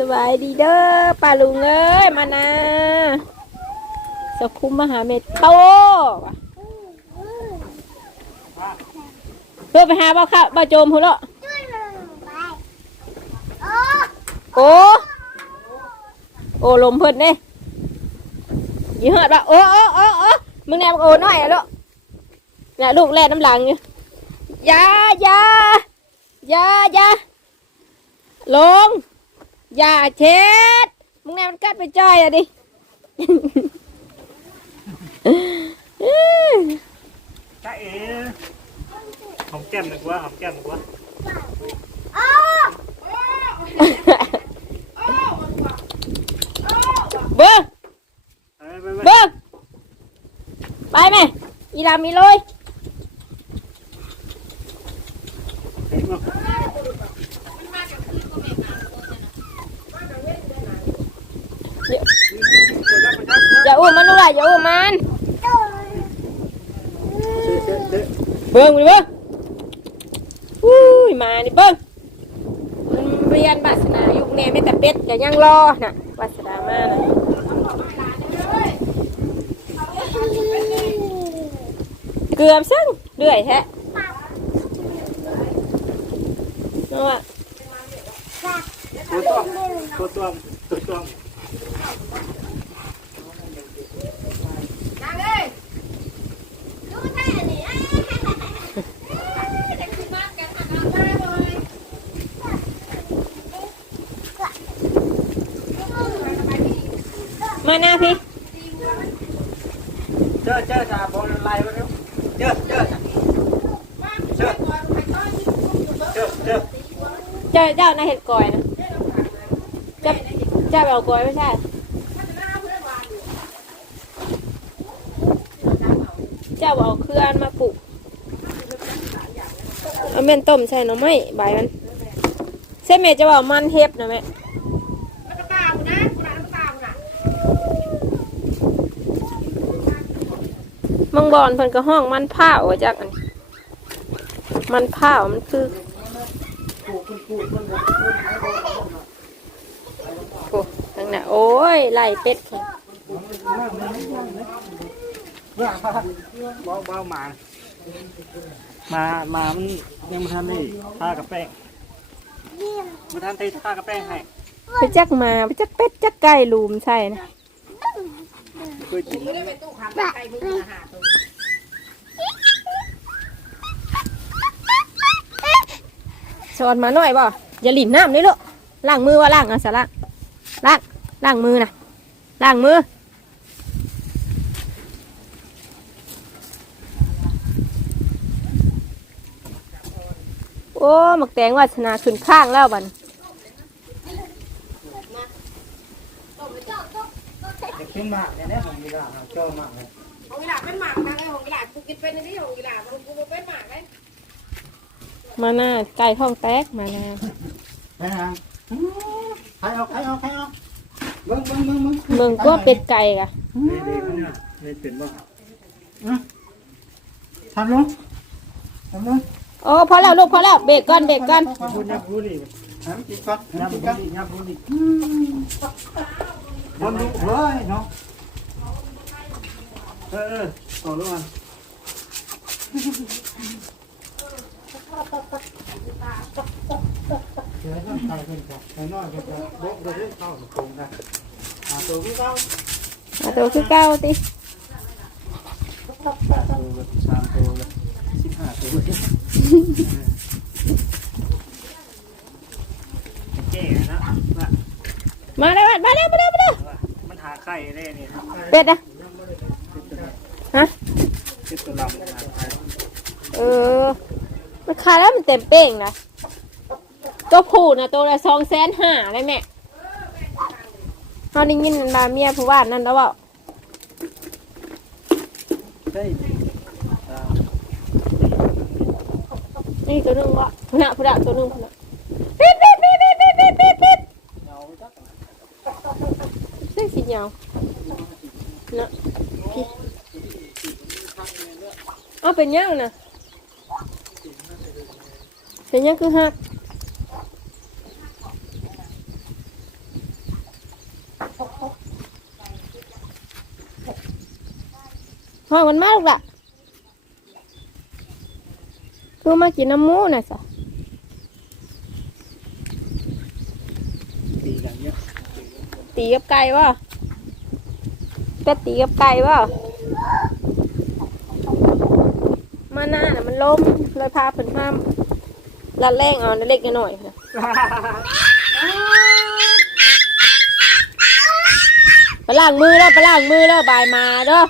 สบายดีเด้อป้าลุงเอ้ยมานะสคุมมหาเมตโตเพื่อไปหาบ่าค่ะบ่าโจมหุ่นละโอ้โอ้ลมเพิ่นเด้ยี่หิดว่าโอ้โอ้โอ้โอ้มึงแนมโอ้น้อยอะลูกเนี่ยลูกแล่น้ำหลังอยู่ยาอยาอยาอยาลง อย่าเช็ดมึงแนมันกัดไปจ้อยอะดิ จ้าเอ๋หอมแก้มหนึ่งว่าหอมแก้มหนึ่งว่าเบิ้งไปไปไปเบิ้งไปไหมอีดามีเลยเห็นบ่ อย่าอุ้มมันลูกหล่ะอย่าอุ้มมันเบิ้งไปเบิ้งอุ้ยมาดิเบิ้งมันเรียนบัสนายุคนี้ไม่แต่เป็ดก็ยังรอน่ะบัสนามาน่ะเกือบซึ่งเรื่อยแท้เนาะตัวต้วตัวต้วตัว มมาหน้าพี่ เจ้าเจ้าจ่าบอลไล่มาเร็วเจ้าเจ้าเจ้าเจ้าเจ้าเจ้าเจ้านาเห็ดกอยนะเจ้าเจ้าเอากอยไม่ใช่เจ้าเอาเครื่องมาปลูกเอาเม่นต้มใส่หน่อไม้ใบมันเส้นเมจะว่ามันเทปนะแม่ มังบอนเพิ่นก็ห้องมันผ้าวว่าจักอันนี้มันผ้าวมันคือโอ้ทั้งน่ะโอ้ยไล่เป็ดค่ะเบ้าเบ้าหมามามามันยังไม่ทันได้ทากับแป้งไม่ทันได้ทากับแป้งให้ไปจักหมาไปจักเป็ดจักไก่ลูมใช่นะเคยกิน สอนมาหน่อยบ่อย่าหลินน้ำนี่ลูกล้างมือว่าล้างเอาสะล้างล้างล้างมือนะล้างมือโอ้หมักแตงวาสนาขึ้นข้างแล้วบันจะขึ้นมากเนี่ยนะผมมีลาเจ้ามากเลยของกีฬาเป็นหมากนะไอ้ของกีฬากูกินเป็นนี่ของกีฬาของกูเป็นหมากเลย มาหน้าไก่ท้องแตกมาแล้วไปฮะใครเอาใครเอาใครเอาเบิ้งเบิ้งเบิ้งเบิ้งเมืองก็เป็ดไก่กะนี่ดีมันเนี่ยนี่เป็นบ่ทำลงทำลงโอ้พอแล้วลูกพอแล้วเบรกก่อนเบรกก่อนพูดยับพูดดิทำกินก่อนยับพูดดิยับพูดดิยับดูเฮ้ยเนาะเออเออต่อลงมา เดี๋ยวต้องใส่เป็นก่อนใส่น้อยก็จะบกจะได้เข้าตรงนอ่าตัวพี่เข้ามาตัวคือเก้าติตัวสามตัวสิบห้าตัวเจ๊นะว่ามาแล้วมาแล้มาแล้มาแล้มันหาไข่ได้เนี่ยเป็ดอะฮะติดตัวลำหาไข่เออ มันคาแล้วมันเต็มเป้งนะตัวผูนะตัวละสองแสนห้าเลยแม่เขาได้ยินมาเมียผู้ว่านั่นแล้วเปล่านี่ตัวหนึงวะผู้น่ะผู้น่ะตัวหนึงผู้น่ะปิดปิดปิดปิดปิดปิดปิดปิดเงาจักเส้นสีเหนียวนะพี่เอาเป็นยังนะ เป็นยังคือฮักห้องมันมากละคือมากินน้ำมูน่ะสิตีกับไก่วะเป็ดตีกับไก่วะมาหน้าน่ะมันล้มเลยพาผุนห้าม ลัดแรงเอาเล็กๆหน่อยๆค่ะไปล้างมือแล้วไปล้างมือแล้วบายมาเด้อ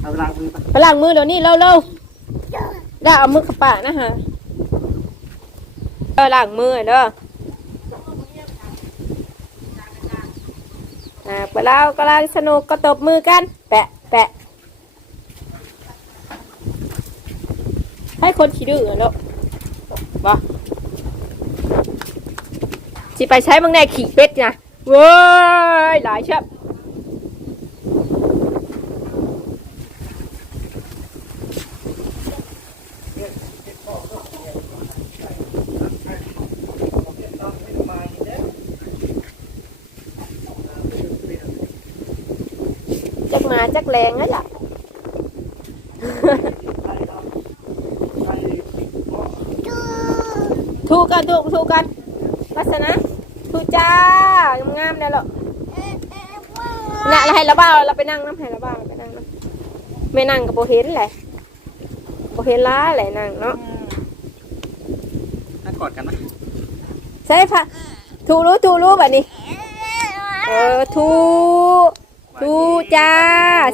เอาเวลามือไปไปล้างมือเดี๋ยวนี้เร็วๆได้เอามือขับปากนะฮะเออล้างมือเด้ออ่าไปแล้วก็ลาสนุกก็ตบมือกัน แปะแปะให้คนขี้ดื้อแล้ว บ่สิไปใช้บางแน่ขี่เป็ดนะเว้ยหลายเชับจักมาจักแรงนะจ๊ะ ถู กกันถูกถูกกันลักษณะถูกจ้างามๆเนี่ยหรอกน่ะเราให้ระบ้าเราไปนั่งน้ำให้ระบ้าเราไปนั่งน้ำไม่นั่งกับโบเห็นแหละโบเห็นล้าแหละนั่งเนาะถ้ากอดกันนะใช่ปะถูรู้ถูรู้แบบนี้เออถูถูจ้า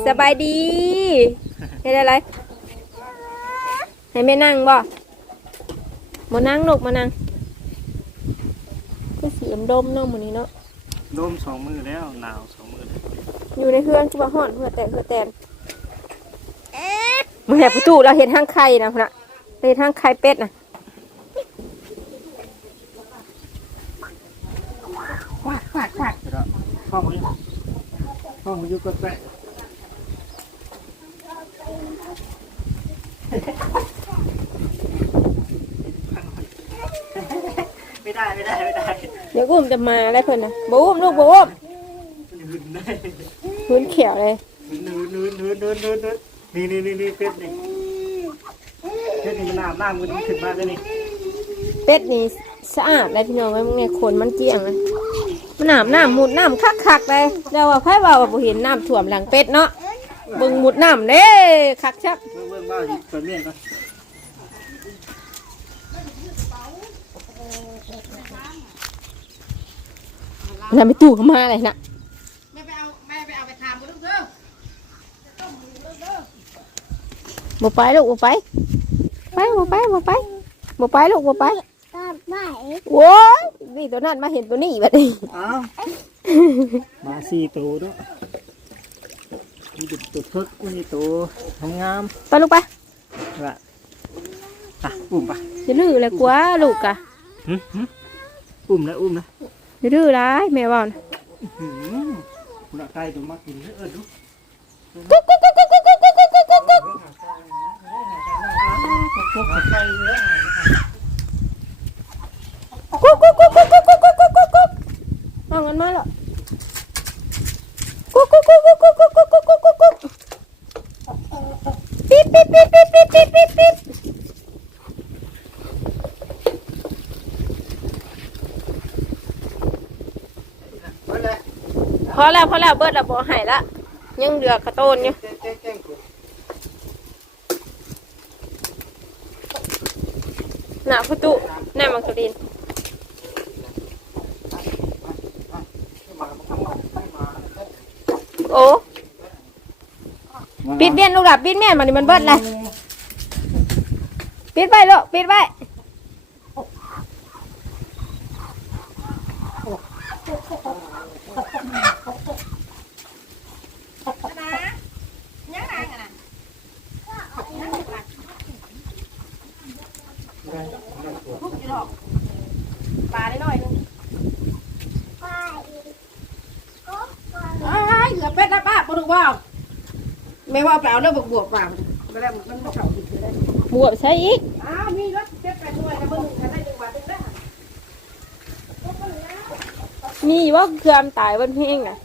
สบายดีเห็นอะไรให้แม่นั่งบ่มานั่งลูกมานั่ง ก็สีอมดมเนาะหมันนี้เนาะโดมสองมือแล้วหนาวสองมือแล้วอยู่ในเฮือนคือว่าห่อนเพื่อแต่เพื่อแตนมาแหกประตูเราเห็นทางไข่นะพุ่นนะเราเห็นทางไข่เป็ดนะควาดควาดควาดแล้วก็ห้องมือห้อมือยุกก็แปะไม่ได้ไม่ได้ไม่ได้ เดี๋ยวอุ้มจะมาแล้วเพิ่นนะบอุ้มลูกบอุ้มหืนได้พื้นเขียวเลยหืนหืนหืนหืนหืนหืนหืนนี่นี่นี่นี่เป็ดนี่เป็ดนี่มันน้ำน้ำมันขึ้นมาเลยนี่เป็ดนี่สะอาดเลยพี่น้องไว้มึงเนี่ยขนมันเกลี้ยงเลยมันน้ำน้ำมุดน้ำคักคักเลยเดี๋ยวว่าไพ่ว่าบ่เห็นน้ำท่วมหลังเป็ดเนาะบึงมุดน้ำเด้คักชักเบิ่งเบิ่งบ้าเปิดเมียนก่อน น่ะไม่ตู้เข้ามาเลยนะแม่ไปเอาแม่ไปเอาไปทำบุญเด้อบ่ไปลูกบ่ไป ไปบ่ไปบ่ไปบ่ไปลูกบ่ไปโว้ยนี่ตัวนั้นมาเห็นตัวนี้บัดนี้อ้าวมาสี่ตัวด้วยมีตัวตัวทึกมีตัวทำงามไปลูกไปละอะอุ้มปะอย่าดื้อเลยกว่าลูกอะหึหึอุ้มนะอุ้มนะอย่า ดื้อร้ายแม่ว่านะหืมคุณใครตัวมากินเออดูกุ๊กกุ๊กกุ๊กกุ๊กกุ๊กกุ๊กกุ๊กกุ๊กกุ๊กกุ๊กกุ๊กกุ๊กกุ๊กุ๊กกุ๊กกุ๊กกุ๊กกุ๊กกุ๊กกุ๊กกุ๊กกุ๊กเอาเงินมาแล้วกุ๊กกุ๊กกุ๊กกุ๊กกุ๊กกุ๊กกุ๊ อแล้วพอแล้วเบิดแล้วบ่ให้ละยังเหลือกระโตนอยู่หน้าประตูหน้ามังกรดินโอ้ปิดเบี้ยนลูกหลับปิดแม่นมันนี่มันเบิดเลยปิดไปลูกปิดไป ไม่ว่าเปล่าแล้วบวกบวกเปล่าไม่ได้มันมันเผาอีกเลยบวกใช่อีกอ้าวมี มีว่าเครืองตายบนเพลงนะ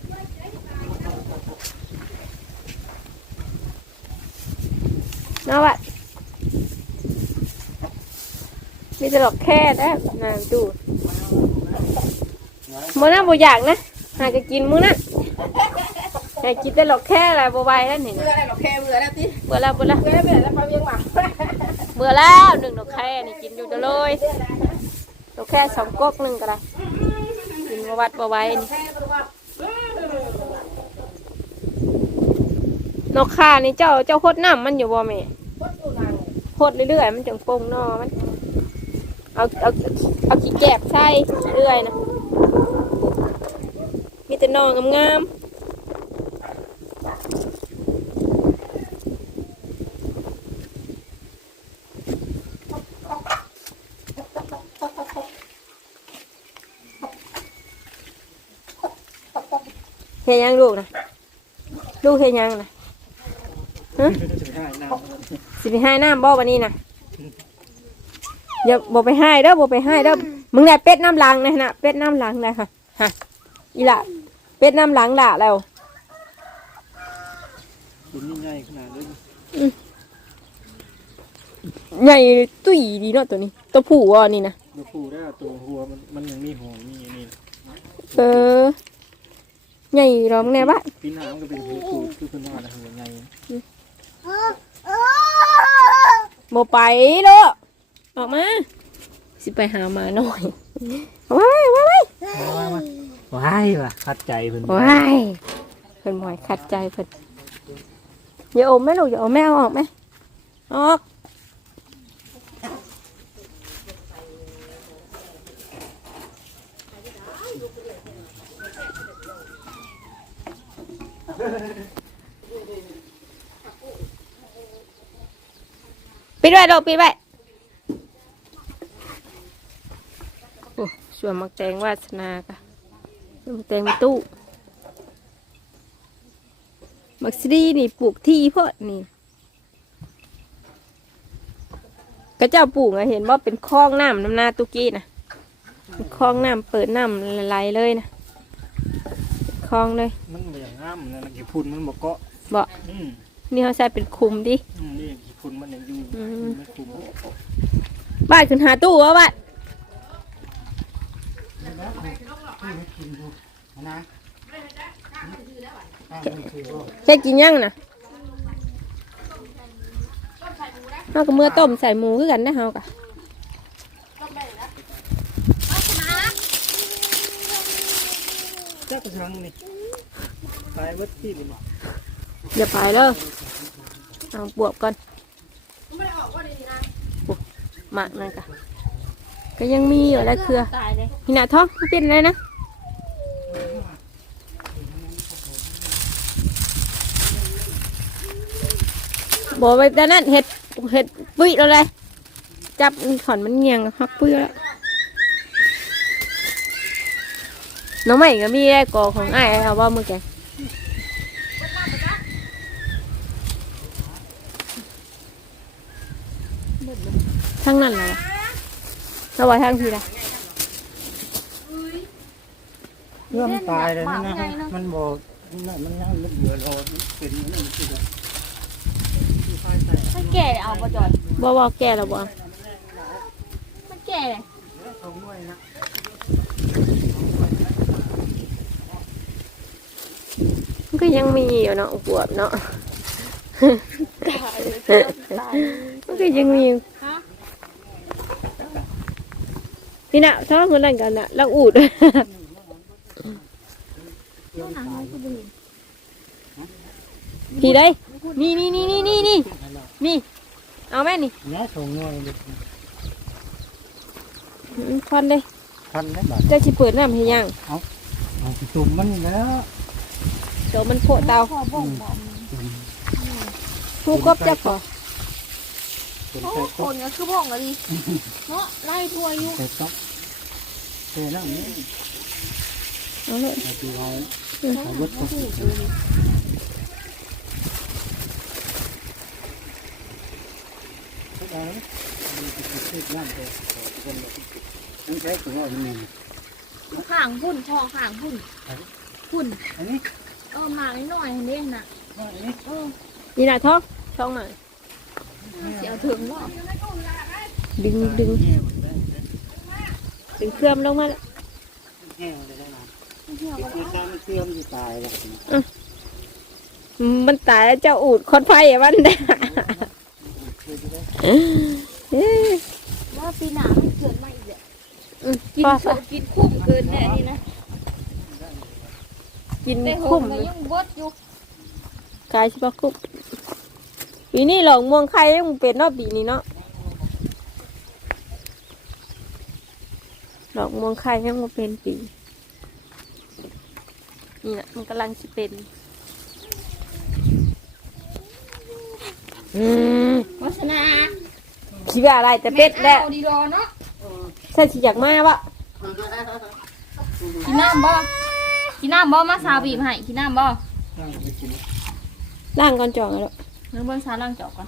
เนาะวะมีแต่หลอกแค่ได้นางดูมื้อนั้นบ่อยากนะหากจะกินมื้อนั้นอยากกินแต่หลอกแค่อะไรบ่ไหวแล้วนี่เบื่ออะไรหรอกแค่เบื่อแล้วติเบื่อแล้วเบื่อแล้วเบื่อแล้วเบื่อแล้วมาเวียงหวังเบื่อแล้วหนึ่งดอกแค่นี่กินอยู่ตลอดดอกแค่สองก๊กหนึ่งก็ได้ กินบ่วัดบ่ไวนี่แค่ตัวว่านกข่านี่เจ้าเจ้าโคตรน้ำมันอยู่บ่แม่โคตรเรื่อยๆมันจังโป่งนอมัน เอาเอาเอาขี้แกบใช่เรื่อยนะมีแต่นองามๆ ฮ็ดหยังลูกนะลูกเฮ็ดหยังนะใช่น้ำสิไปให้น้ำบ่วันนี้นะอย่าบ่ไปให้เด้อบ่ไปให้เด้อมึงได้เป็ดน้ำหลังนะนะเป็ดน้ำหลังเลยค่ะฮะอีละเป็ดน้ำหลังละแล้วกินนี่ใหญ่ขนาดนี้ใหญ่ตุ้ยดีเนาะตัวนี้ ตัวผู้อะนี่นะตัวผู้ได้ตัวหัวมันมันยังมีหัวมีอันนี้เออ ใหญ่ร้องแน่บ้านปีหน้ามันก็เป็นหัวผู้คือคนว่าหัวใหญ่บ่ไปเด้อออกมา สิไปหาหมาหน่อยว้ายว้ายว้ายว้ายว่ะคัดใจเพิ่นว้ายเพิ่นบ่ให้ขัดใจเพิ่นอย่าอมแม่ลูกอย่าอมแม่เอาออกไหมออก ปิดไว้ดอกปิดไว้โอ้ส่วนมักแตงวาสนากะส่วนมักแตงมีตู้มักซีดีนี่ปลูกที่เพาะนี่ก็เจ้าปลูกอะเห็นว่าเป็นคลองน้ำน้ำนาตุกี้นะคลองน้ำเปิดน้ำไหลเลยนะคลองเลย มัน งงามนะกี่พุ่นมันบ่เกาะบ่อืมนี่เขาใช้เป็นคุมดิ อืมนี่กี่พุ่นมันยังอยู่อืมไม่คุมบ้านขึ้นหาตู้วะบ้านนะแค่กินยังนะเราก็เมื่อต้มใส่หมูคือกันนะเฮากะจักกระชังนี่ ตายเบิดที่นี่อย่าไปเลยเอาบวบก่อนไม่ออกว่าดีนะหมักนั่นกะก็ยังมีอยู่แล้วเครือหินาท้องมันเป็นอะไรนะบอกไปแต่นั้นเห็ดเห็ดปุ้ยอะไรจับขอนมันเงียงหักปุ้ยแล้วน้องใหม่ก็มีแร่กอของไอ้ายเอาว่ามือแก ทั้งนั้นเหรอวะเราไว้ทั้งทีละเรื่องมันตายเลยนะ มันบ่นั่นมันยังเหลือเราเป็นมันนี่คือมันแก่เลยเอาปะจอยบ่บ่แก่แล้วบ่มันแก่เลยมันก็ยังมีอยู่เนาะบวบเนาะมันก็ยังมี อยู่นี่นะท้องคนนั้นกันนะลักอูดพี่ได้ นี่นี่นี่นี่นี่นี่นี่ เอาแม่นี่เนี่ยส่งเงินอืมควันเลยพันได้บาทเจะชิเปิดน้ำให้ยังเอาตุ่มมันแล้วเดี๋ยวมันโผล่เตาพอบ่งบอกผู้กบจะขอ เป็นโอ้แค่คก็นก็คือบ่งอะดิเนาะไล่ทัวร์อยู่แค่ก็แค่นั้นนี่เอาเลยไอ้ที่เราเอาวัดก็ได้นั่นใช้ตัวนี้ห่างหุ่นทองห่างหุ่นหุ่นอันนี้เออมาหน่อยๆเห็นเด้น่ะอันนี้ เออนี่นะท้องท้องหน่อยน เสียวถึงเนาะดึงดึงดึงเครื่องลงมาแล้วแห้งเลยได้นะคือการเชื่อมอยู่ตายแล้วอืมมันตายแล้วเจ้าอูดคนไฟอะมันเด้เอ้ยว่าปีหน้ามันเกิดมาอีกเด้ออืมกินป้าสดกินคุ้มเกินแน่นี่นะ กินได้หคุ้กมก็ยังบดอยู่กายใช่ปะคุ้ม ปีนี้หลงเมืองไข่ยังเป็นเนอกปีนี้เนาะหลงเมืองไข่ยังมาเป็นปีนี่นะมันกำลังจะเป็นอืมวาสนาคิดว่าอะไรแต่เป็ดแหละอาดีรอเนาะใช่สิอยากมาวะกินน้ำบ่กินน้ำบ่มาซาบีบให้กินน้ำบ่ล่างก่อนจองแล้ว เบิ่งเบิ่งซาล้างจอกก่อน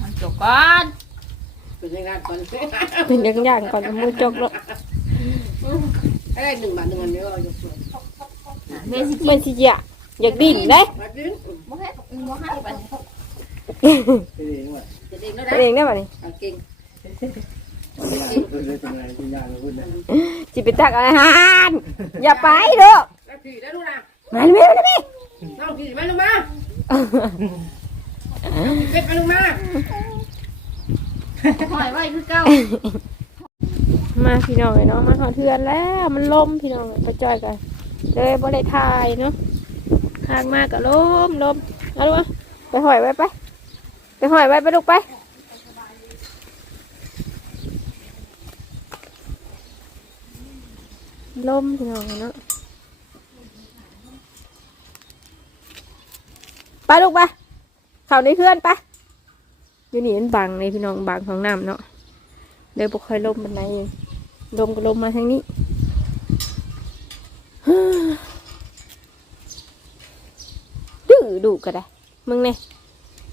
ล้างจอกก่อนเป็นยังไงก่อนเป็นอย่างอย่างก่อนเอามือจกแล้วเอ้ยหนึ่งบาทหนึ่งอันนี้ก็ยกส่วนเบสิกิมันนสิอยากอยากดิ้นได้มาดึงบ่ให้บ่ให้ไปไปเองว่ะจะเด้งแล้วตันะวเองได้ป่ะนี่เอาเก่งคุณเลยเป็นไงคุณยายคุณเลยจิไปตักอาหารอย่าไปเด้อแล้วผีแล้วลูกนะมาเร็วนะพี่น้องผีมาลูกมา เป็ดมาลูกมาหอยไว้คือเก่ามาพี่น้องเลยเนาะมาหอเทือนแล้วมันล่มพี่น้องเอ้ยไปจอยกันเลยบ่ได้ทายเนาะห่างมากก็ล่มล่มเอาลูกมาไปหอยไว้ไปไปหอยไว้ไปลูกไปล่มพี่น้องเอ้ยเนาะไปลูกไป เข้าในเพื่อนไปอยู่นี่มันบังเลยพี่น้องบังของน้ำเนาะเลยบุเคยลมบันไดลมก็ลมมาทางนี้ดื้อดุก็ได้ มึงเนี่ย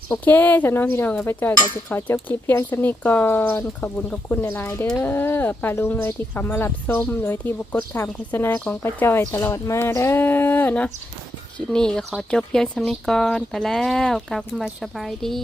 โอเคฉันน้องพี่น้องกับป้าจอยก็จะขอจบคลิปเพียงเท่านี้ก่อนขอบุญขอบคุณในหลายเด้อป้าลุงเลยที่เขามารับส้มโดยที่บกดคำโฆษณาของป้าจอยตลอดมาเด้อเนาะ คลิปนี้ก็ขอจบเพียงสำนี้ก่อนไปแล้วกลับมาสบายดี